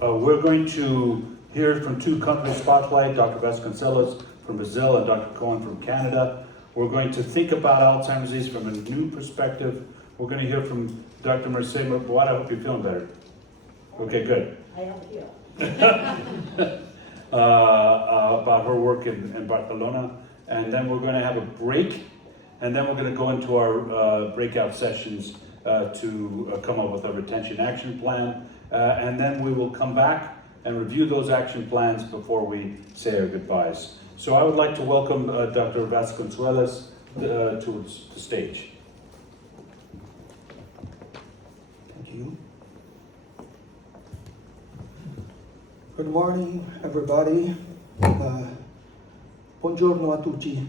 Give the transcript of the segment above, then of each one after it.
We're going to hear from two company spotlight, Dr. Vasconcellos from Brazil and Dr. Cohen from Canada. We're going to think about Alzheimer's disease from a new perspective. We're going to hear from Dr. Mercedes Boat. I hope you're feeling better. Okay, good. I am here. About her work in Barcelona. And then we're going to have a break. And then we're going to go into our breakout sessions to come up with a retention action plan. And then we will come back and review those action plans before we say our goodbyes. So I would like to welcome Dr. Vasconcellos to the stage. Thank you. Good morning, everybody. Buongiorno a tutti.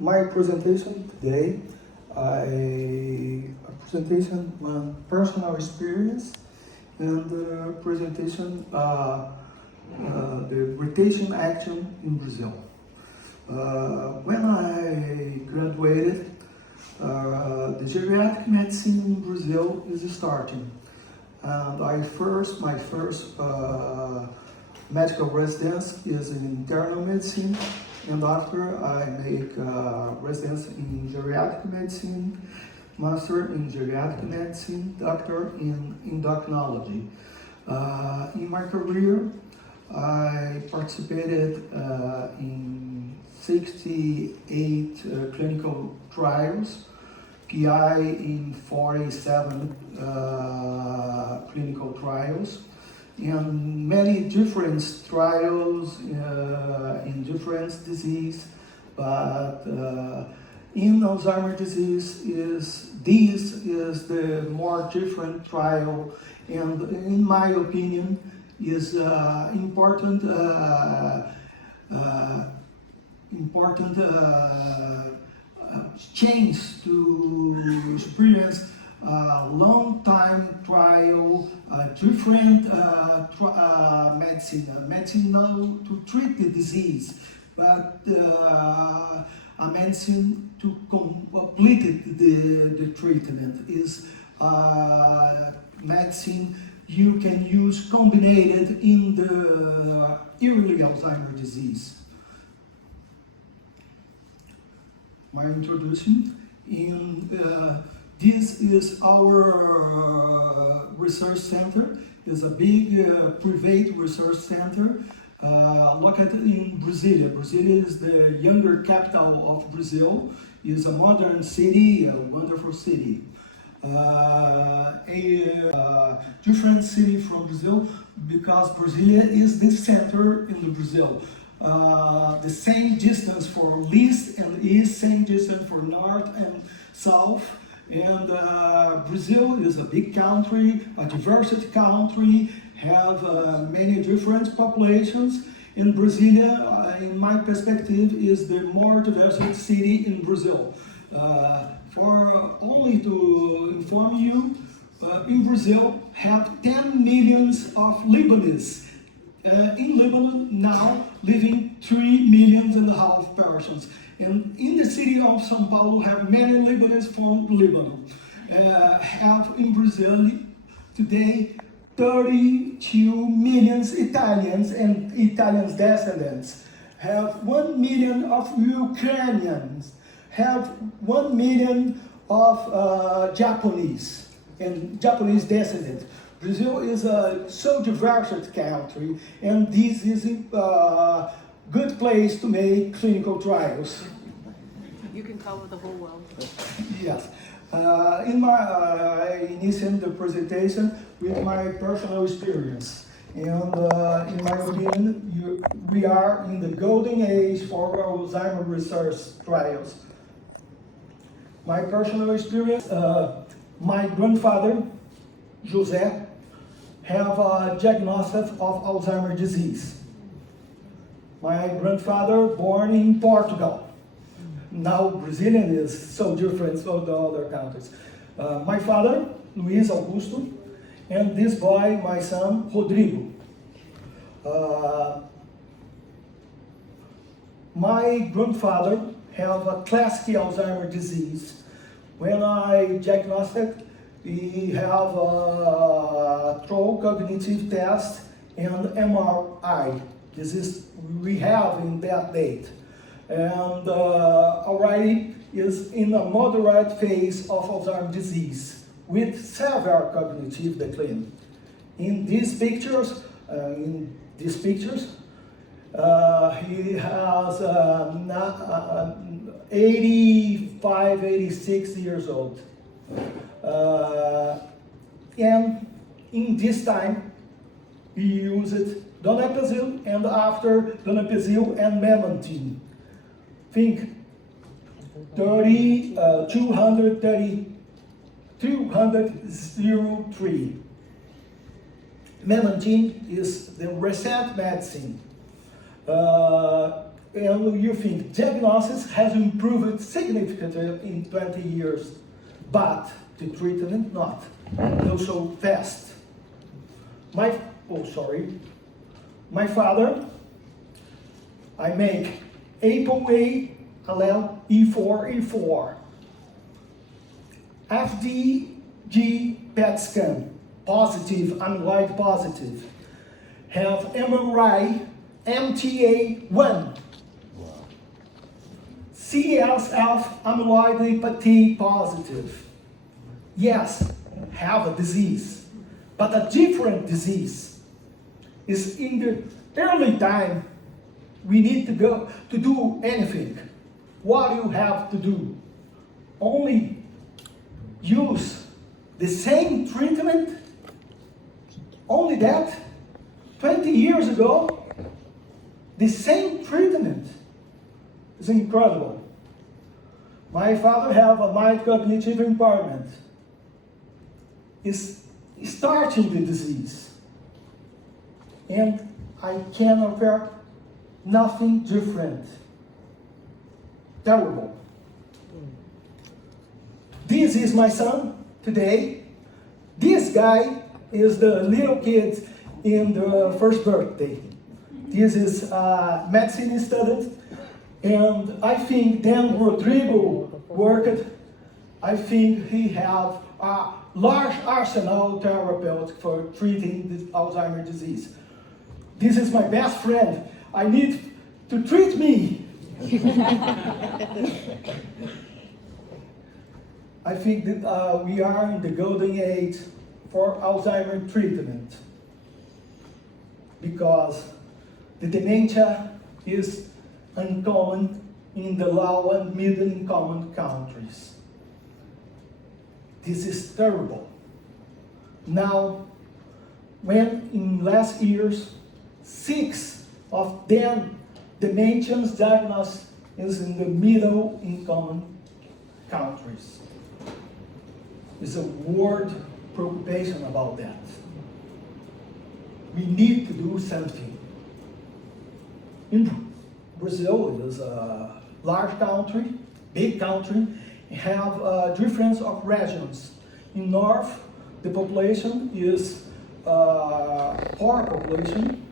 My presentation today, a presentation on personal experience and the presentation the retention action in Brazil. When I graduated, the geriatric medicine in Brazil is starting, and my first medical residence is in internal medicine, and after I make residence in geriatric medicine, master in geriatric medicine, doctor in endocrinology. In my career, I participated in 68 clinical trials, PI in 47 clinical trials, and many different trials in different disease, but in Alzheimer's disease this is the more different trial, and in my opinion is important change to experience long time trial, different medicine now to treat the disease, but a medicine to complete the treatment is medicine you can use combined in the early Alzheimer's disease. My introduction. This is our research center. It's a big private research center located in Brasilia. Brasilia is the younger capital of Brazil. It's a modern city, a wonderful city. A different city from Brazil because Brasilia is the center in the Brazil. The same distance for east and east, same distance for north and south. And Brazil is a big country, a diverse country, have many different populations. In Brasilia, in my perspective, is the more diverse city in Brazil. For only to inform you, in Brazil have 10 millions of Lebanese. In Lebanon now living 3.5 million persons. And in the city of São Paulo have many Lebanese from Lebanon. Have in Brazil today 32 million Italians and Italian descendants. Have 1 million of Ukrainians. Have 1 million of Japanese and Japanese descendants. Brazil is a so diverse country, and this is a good place to make clinical trials. You can cover the whole world. Yes. In my initiating the presentation with my personal experience, and in my opinion, we are in the golden age for Alzheimer's research trials. My personal experience, my grandfather, José, have a diagnosis of Alzheimer's disease. My grandfather born in Portugal. Now Brazilian is so different from the other countries. My father, Luiz Augusto, and this boy, my son, Rodrigo. My grandfather have a classic Alzheimer's disease. When I diagnosed, he have through cognitive test and MRI. This is we have in that date. And already is in a moderate phase of Alzheimer's disease with severe cognitive decline. In these pictures, he has 85, 86 years old. And in this time, he used donepezil and after donepezil and memantine. Think 203. Memantine is the reset medicine. And you think diagnosis has improved significantly in 20 years, but the treatment not so fast. My father, I make ApoE allele E4, FDG PET scan, positive, amyloid positive, have MRI MTA1, CSF amyloidopathy positive. Yes, have a disease, but a different disease. Is in the early time, we need to go to do anything. What do you have to do? Only use the same treatment. Only that. 20 years ago, the same treatment is incredible. My father have a mild cognitive impairment. Is starting the disease. And I can offer nothing different. Terrible. This is my son today. This guy is the little kid in the first birthday. This is medicine student. And I think then Rodrigo worked. I think he have a large arsenal therapeutic for treating the Alzheimer's disease. This is my best friend. I need to treat me. I think that we are in the golden age for Alzheimer's treatment because the dementia is uncommon in the low and middle income countries. This is terrible. Now, when in last years, 6 of them dementias diagnosed is in the middle income countries. There's a world preoccupation about that. We need to do something. In Brazil, it is a large country, big country, have a difference of regions. In north, the population is poor population.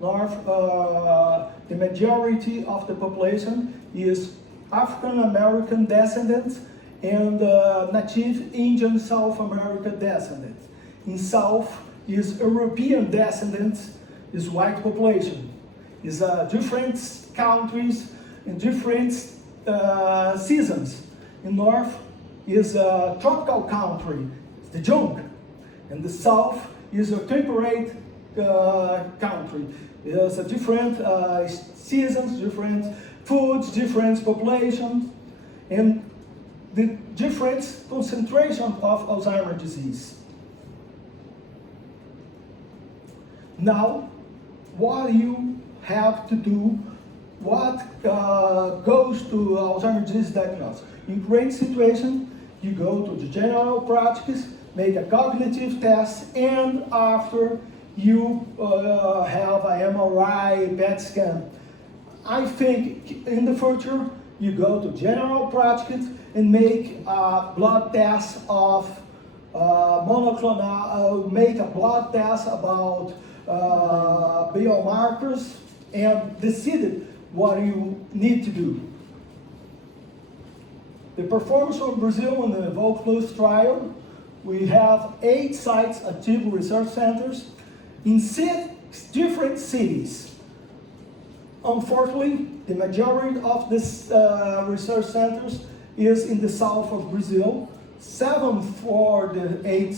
North, the majority of the population is African American descendants and native Indian South American descendants. In south is European descendants, is white population. Is different countries in different seasons. In north is a tropical country, the jungle, and the south is a temperate country. There's a different seasons, different foods, different populations, and the different concentration of Alzheimer's disease. Now, what do you have to do? What goes to Alzheimer's disease diagnosis? In great situation, you go to the general practice, make a cognitive test, and after you have a MRI, PET scan. I think in the future, you go to general practice and make a blood test of monoclonal, make a blood test about biomarkers and decide what you need to do. The performance of Brazil in the Evoke Plus trial We have 8 sites, active research centers, in 6 different cities. Unfortunately, the majority of these research centers is in the south of Brazil, 7 for the 8,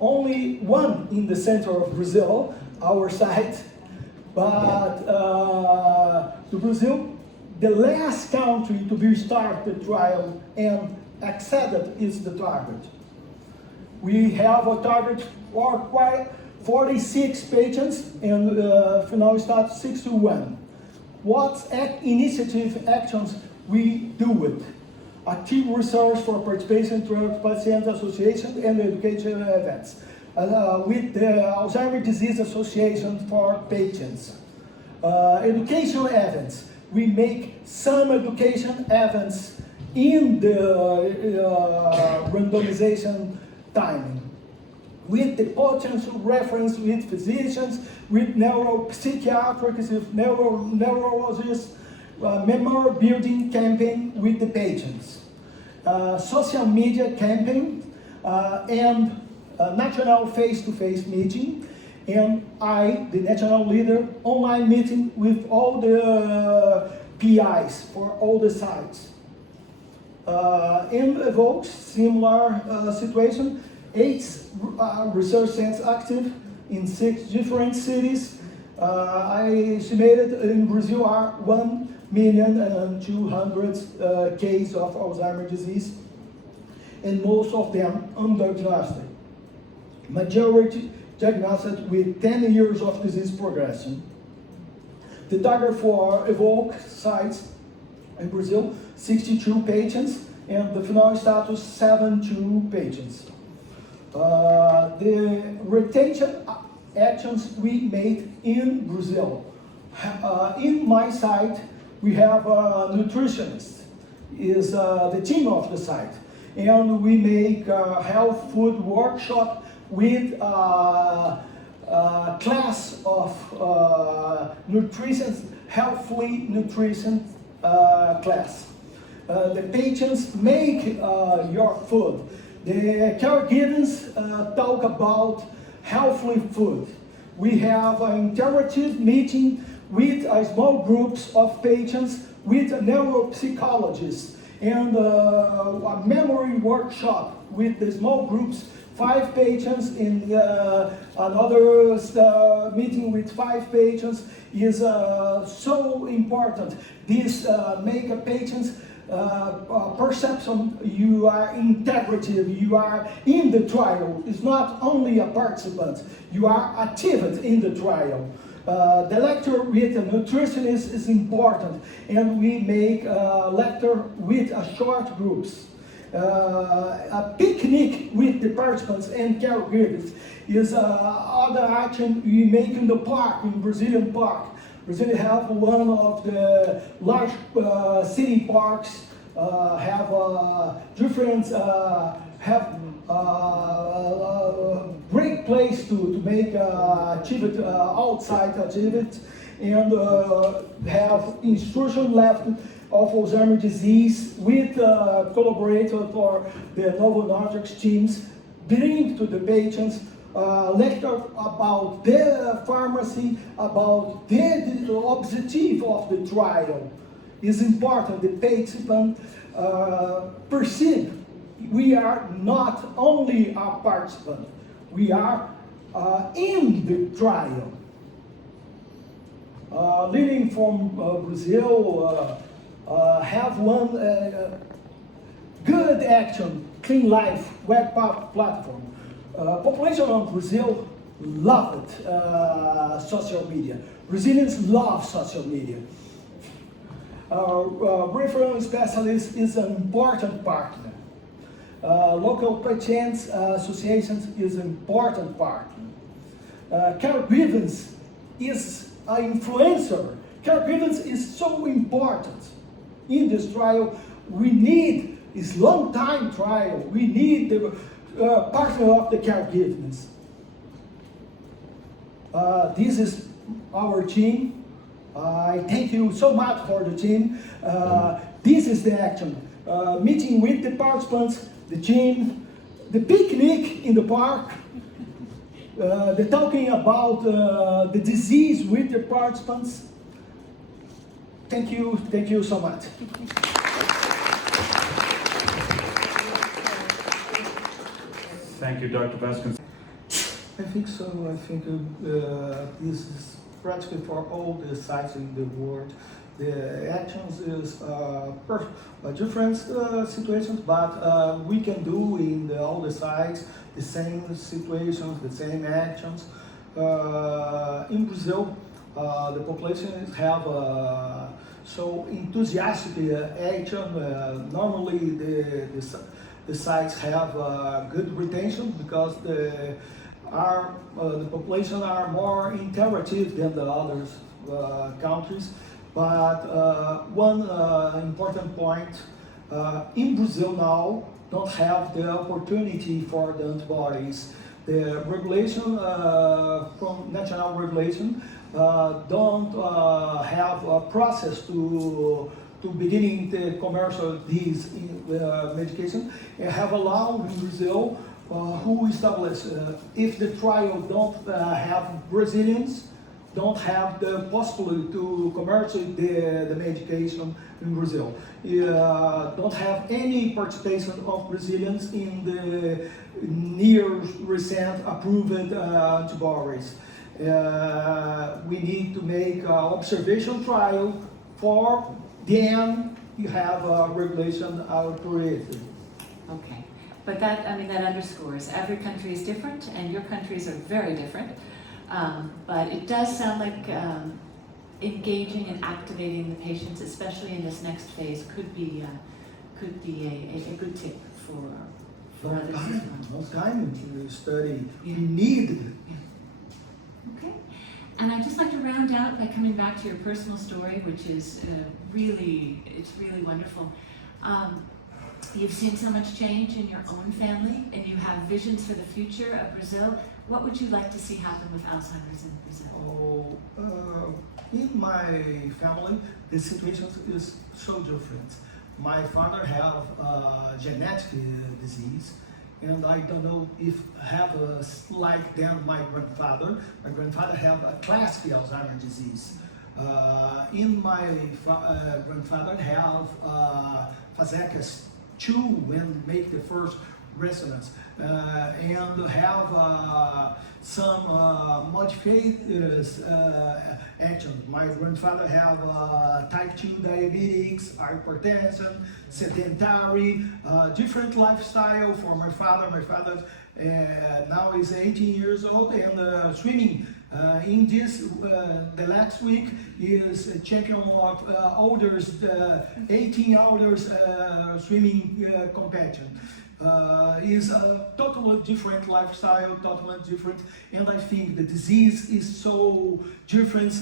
only 1 in the center of Brazil, our site. But to Brazil, the last country to be start the trial and accepted is the target. We have a target for 46 patients and final status 61. What initiative actions we do it? Active research for participation through patient association and educational events. With the Alzheimer's Disease Association for patients. Educational events. We make some education events in the randomization timing. With the potential reference with physicians, with neuropsychiatrists, with neurologists, memory building campaign with the patients. Social media campaign and national face-to-face meeting, and the national leader, online meeting with all the PIs for all the sites. In Evoke, similar situation, 8 research centers active in 6 different cities. I estimated in Brazil are 1,200,000 cases of Alzheimer's disease, and most of them undiagnosed. Majority diagnosed with 10 years of disease progression. The target for Evoke sites in Brazil, 62 patients, and the final status, 72 patients. The retention actions we made in Brazil. In my site, we have a nutritionist, is the team of the site, and we make a health food workshop with a class of nutrition, healthy nutrition class. The patients make your food. The caregivers talk about healthy food. We have an interactive meeting with small groups of patients, with neuropsychologists, and a memory workshop with the small groups, 5 patients in another meeting with 5 patients is so important. This make a patient's perception, you are integrative, you are in the trial. It's not only a participant, you are active in the trial. The lecture with a nutritionist is important, and we make a lecture with short groups. A picnic with the participants and caregivers is other action we make in the park, in Brazilian park. Brazil have one of the large city parks, have different, have great place to make activity, outside activity, and have instruction left of Alzheimer's disease with collaborators for the Novo Nordisk teams, bring to the patients lecture about the pharmacy, about the objective of the trial. Is important. The patient perceive we are not only a participant, we are in the trial. Leading from Brazil, have one good action, Clean Life web platform. Population of Brazil love it, social media. Brazilians love social media. Referral specialist is an important partner. Local patients associations is an important partner. Caregivers is an influencer. Caregivers is so important in this trial. We need this long time trial. We need the partner of the caregivers. This is our team. I thank you so much for the team. This is the action. Meeting with the participants, the team, the picnic in the park, the talking about the disease with the participants. Thank you so much. Thank you, Dr. Vasconcellos. I think so. I think this is practically for all the sites in the world. The actions is different situations, but we can do in all the sites the same situations, the same actions. In Brazil, the population have so enthusiastic action. Normally, the sites have good retention because the population are more interactive than the other countries. But one important point, in Brazil now, don't have the opportunity for the antibodies. The regulation from national regulation don't have a process to beginning the commercial these medication, and have allowed in Brazil who established if the trial don't have Brazilians, don't have the possibility to commercialize the medication in Brazil. Don't have any participation of Brazilians in the near recent approved antibodies. We need to make an observation trial for then you have a regulation authority. Okay, but that underscores every country is different, and your countries are very different. But it does sound like engaging and activating the patients, especially in this next phase, could be a good tip for others as well. No time to study. You need it. Okay, and I'd just like to round out by coming back to your personal story, which is really wonderful. You've seen so much change in your own family, and you have visions for the future of Brazil. What would you like to see happen with Alzheimer's in Brazil? In my family, the situation is so different. My father have a genetic disease, and I don't know if have like than my grandfather. My grandfather have a classic Alzheimer's disease. In my grandfather have Fazekas 2 when make the first resonance and have some modified actions. My grandfather have type 2 diabetes, hypertension, sedentary, different lifestyle for my father. My father now is 18 years old and swimming. In this, the last week is a champion of olders, 18 olders swimming competition. Is a totally different lifestyle, totally different, and I think the disease is so different.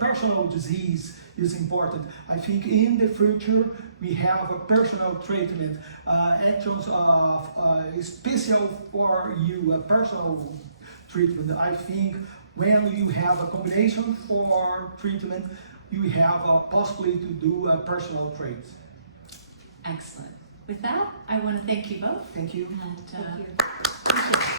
Personal disease is important. I think in the future we have a personal treatment, actions of special for you, a personal treatment. I think when you have a combination for treatment, you have a possibility to do a personal traits. Excellent. With that, I want to thank you both. Thank you. And, Thank you.